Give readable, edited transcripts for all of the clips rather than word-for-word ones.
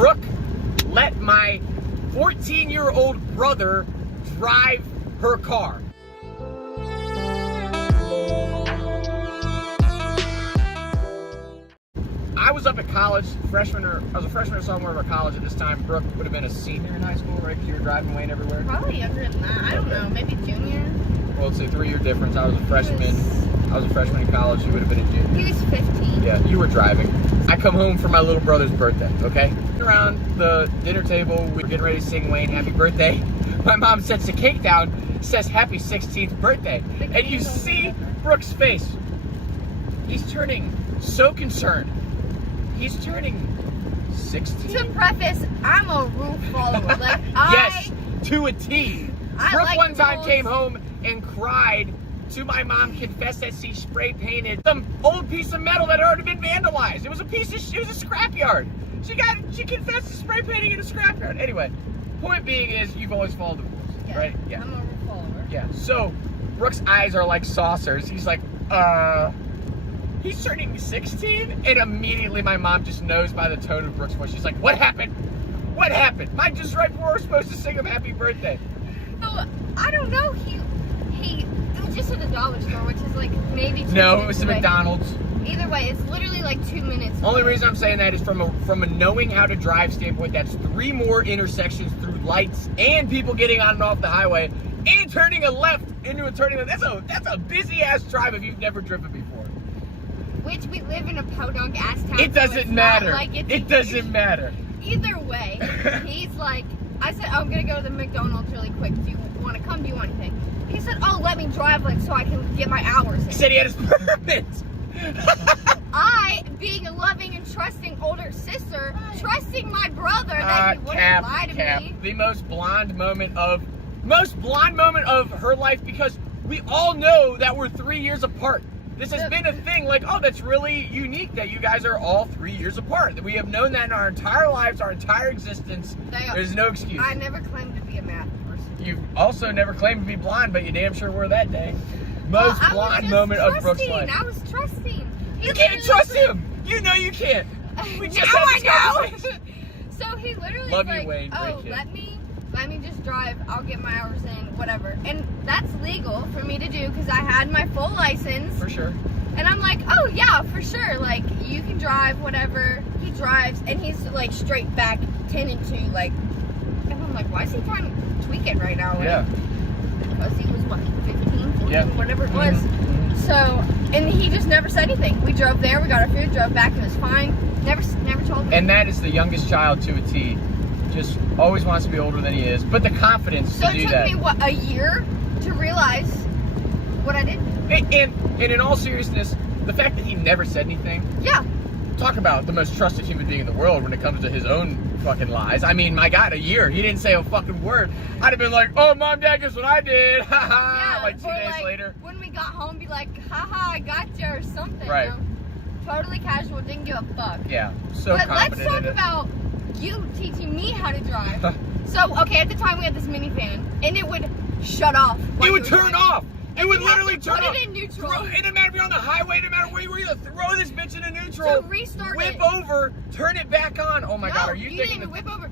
Brooke let my 14-year-old brother drive her car. I was up at college, I was a freshman or sophomore of college at this time. Brooke would have been a senior in high school, right? You were driving Wayne everywhere? Probably younger than that. I don't know. Maybe junior. Well, it's a 3-year difference. I was a freshman in college. You would have been a junior. He was 15. Yeah, you were driving. I come home for my little brother's birthday, okay? Around the dinner table, we were getting ready to sing Wayne happy birthday. My mom sets the cake down, says happy 16th birthday. And you see Brooke's face. He's turning so concerned. He's turning 16. To preface, I'm a rule follower. Like, Yes, to a T. Brooke like one time rules. came home and cried to my mom, confessed that she spray painted some old piece of metal that had already been vandalized. It was a scrapyard. She confessed to spray painting in a scrapyard. Anyway, point being is you've always followed the rules, right? Yeah. I'm a rule follower. Yeah. So Brooke's eyes are like saucers. He's like, he's turning 16, and immediately my mom just knows by the tone of Brooke's voice. She's like, what happened? What happened? Mine just right before we're supposed to sing him happy birthday. So, I don't know. It was just at a dollar store, which is like maybe 2 No, minutes it was the away. McDonald's. Either way, it's literally like 2 minutes. Only away. reason I'm saying that is from a knowing how to drive standpoint. That's 3 more intersections through lights and people getting on and off the highway and turning a left into a turning left. That's a busy ass drive if you've never driven before. Which we live in a podunk ass town. It so doesn't it's matter. not like it's It doesn't matter. Either way, he's like, I said, I'm gonna go to the McDonald's really quick. Do you want to come? Do you want anything? He said, oh, let me drive like so I can get my hours in. He said he had his permit. I, being a loving and trusting older sister, trusting my brother that he wouldn't lie to me. The most blonde moment of her life, because we all know that we're 3 years apart. This has been a thing, like, oh, that's really unique that you guys are all 3 years apart. We have known that in our entire lives, our entire existence. There's no excuse. I never claimed to be a math person. You also never claimed to be blind, but you damn sure were that day. Most blonde moment of Brooke's life. I was trusting. You can't trust him. You know you can't. We just now had this I conversation. know. So he literally Love was you, like, Wayne. Great oh, kid. let me just drive. I'll get my hours in, whatever. And that's legal for me to do because I had my full license. For sure. And I'm like, oh yeah, for sure. Like, you can drive, whatever. He drives, and he's like straight back 10 and 2, like. And I'm like, why is he trying to tweak it right now? Yeah. Because he was what, 15, 14, Yeah. whatever it was. So, and he just never said anything. We drove there, we got our food, drove back, it was fine. Never told me. And that is the youngest child to a T. Just always wants to be older than he is, but the confidence So to do it took that. me, what, a year to realize what I did? And in all seriousness, the fact that he never said anything. Yeah. Talk about the most trusted human being in the world when it comes to his own fucking lies. I mean, my God, a year. He didn't say a fucking word. I'd have been like, oh, Mom, Dad, guess what I did? Ha ha. Yeah, like 2 or days like, later. when we got home, be like, haha, I got you, or something. Right. You know? Totally casual, didn't give a fuck. Yeah. So But let's confident talk in it. about you teaching me how to drive. So, okay, at the time we had this minivan, and it would shut off. while It you would were turn driving. off. It would You have literally to turn put off. it in neutral. It didn't matter if you're on the highway, it didn't matter where you were. You throw this bitch into neutral. So restart whip it. over, turn it back on. Oh my No, God, are you you thinking didn't whip over.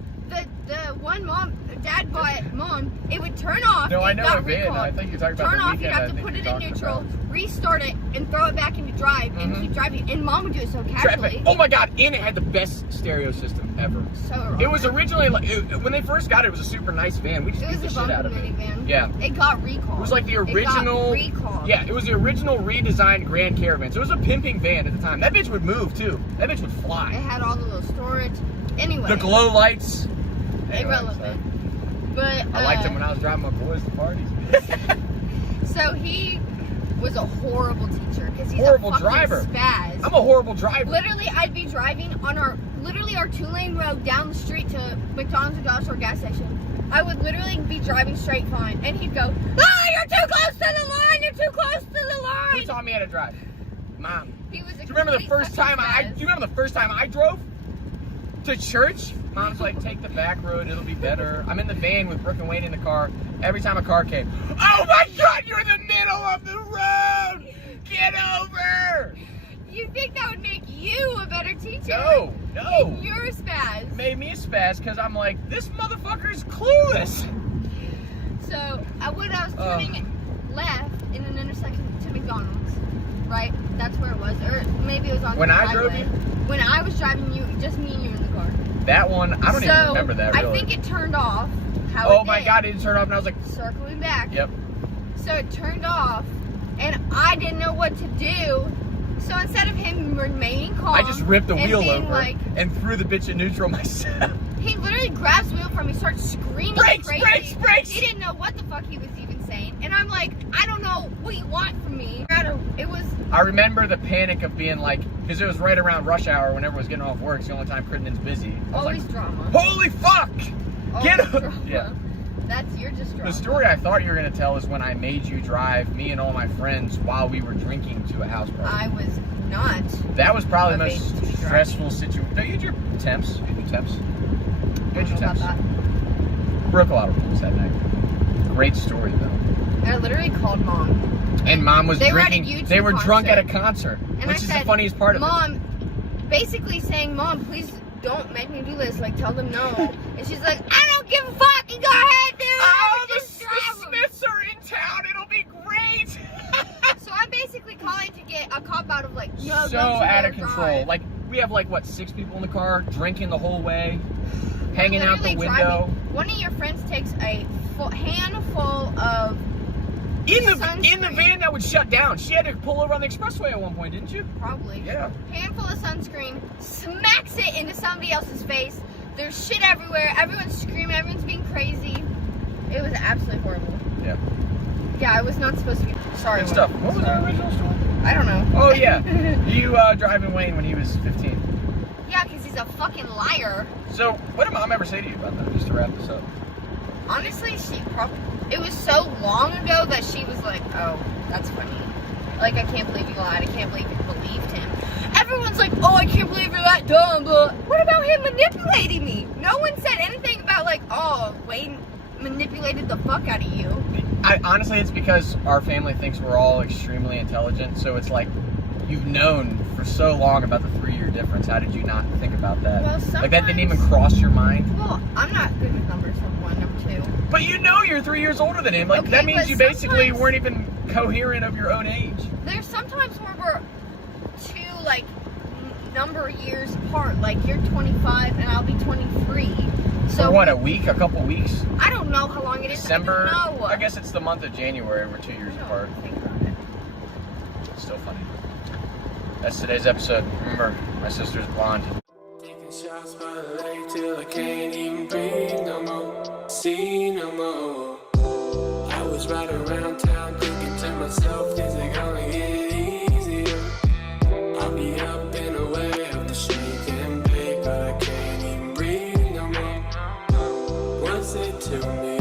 The one Dad bought Mom, it would turn off. No, it I know got a van. recalled. I think you're talking about Turn the off, you weekend. have I to think put you're it in talking neutral, about. restart it, and throw it back into drive, and keep driving. And Mom would do it so casually. Traffic. Oh my God, and it had the best stereo system ever. So wrong. It was originally, like, when they first got it, it was a super nice van. We just It beat was the a shit out bumper of it. minivan. Yeah. It got recalled. It was like the original. It got recalled. Yeah, it was the original redesigned Grand Caravan. So it was a pimping van at the time. That bitch would move too. That bitch would It fly. had all the little storage. Anyway. The glow lights. Anyway, Irrelevant. But I liked him when I was driving my boys to parties. So he was a horrible teacher because he's Horrible a fucking driver. spaz. I'm a horrible driver. Literally, I'd be driving on our 2-lane road down the street to McDonald's or Dollar Store gas station. I would literally be driving straight fine, and he'd go, "Ah, you're too close to the line. You're too close to the Who line." taught me how to drive? Mom. He was a Do you remember the complete first time fucking do you remember the first time I drove to church? Mom's like, take the back road, it'll be better. I'm in the van with Brooke and Wayne in the car. Every time a car came, oh my God, you're in the middle of the road! Get over! spaz. You think that would make you a better teacher? No. You're a spaz. Made me spaz because I'm like, this motherfucker's clueless. So when I was turning left in an intersection to McDonald's, right? That's where it was, or maybe it was on. When the I drove highway. you? When I was driving you, just me and you in the car. That one, I don't even remember that. Really. I think it turned off. Oh my god, it turned off, and I was like, circling back. yep. So it turned off, and I didn't know what to do. So instead of him remaining calm, I just ripped the and wheel being over like, and threw the bitch in neutral myself. he literally grabs the wheel from me, starts screaming Brakes, crazy. brakes, brakes! He didn't know what the fuck he was even saying, and I'm like, I don't know what you want from me. It was. I remember the panic of being like, because it was right around rush hour when everyone was getting off work. It's the only time Crittenden's busy. I was Always like, drama. holy fuck! Get Always up! drama. Yeah. You're just drama. The story I thought you were going to tell is when I made you drive me and all my friends while we were drinking to a house party. I was not. That was probably the Okay, most to be driving. stressful situation. No, you had your temps. You had your temps. You had your About temps. that. Broke a lot of rules that night. Great story though. I literally called mom. And mom was They were at a drinking. YouTube They were drunk at a concert. concert, And which I is said, the funniest part of it. Mom, basically saying, Mom, please don't make me do this. Like, tell them no. And she's like, I don't give a fuck. You go ahead, dude. Oh, the Just drive 'em." Smiths are in town. It'll be great. So I'm basically calling to get a cop out of like, no, So don't you out dare of control. drive. Like we have like what 6 people in the car drinking the whole way, hanging out the Literally window. driving. One of your friends takes a handful of In the sunscreen. van that would shut down. She had to pull over on the expressway at one point, didn't you? probably Yeah. handful of sunscreen, smacks it into somebody else's face. There's shit everywhere. Everyone's screaming. Everyone's being crazy. It was absolutely horrible. Yeah. Yeah, I was not supposed to be. Sorry. Good stuff. What was our original story? I don't know. Oh yeah, you driving Wayne when he was 15. Yeah, because he's a fucking liar. So what did mom ever say to you about that? Just to wrap this up. Honestly, it was so long ago that she was like, oh, that's funny. Like, I can't believe you lied. I can't believe you believed him. Everyone's like, oh, I can't believe you're that dumb. But what about him manipulating me? No one said anything about like, oh, Wayne manipulated the fuck out of you. Honestly, it's because our family thinks we're all extremely intelligent. So it's like, you've known for so long about the 3-year difference. How did you not think about that? Well, Like that didn't even sometimes- cross your mind? Well, I'm not good with numbers, number one. Number two. But you know you're 3 years older than him. Like Okay, that means but you basically sometimes- weren't even coherent of your own age. There's sometimes where we're 2 like number years apart. Like you're 25 and I'll be 23. So For what, a week, a couple weeks? I don't know how long it is. December. I don't know. I guess it's the month of January. We're 2 years I don't apart. think about it. It's still funny. That's today's episode. Remember, my sister's blonde. Taking shots by the lake till I can't even breathe no more, see no more. I was riding around town thinking to myself, is it gonna get easier? I'll be up and away up the street getting paid, but I can't even breathe no more. What's it to me?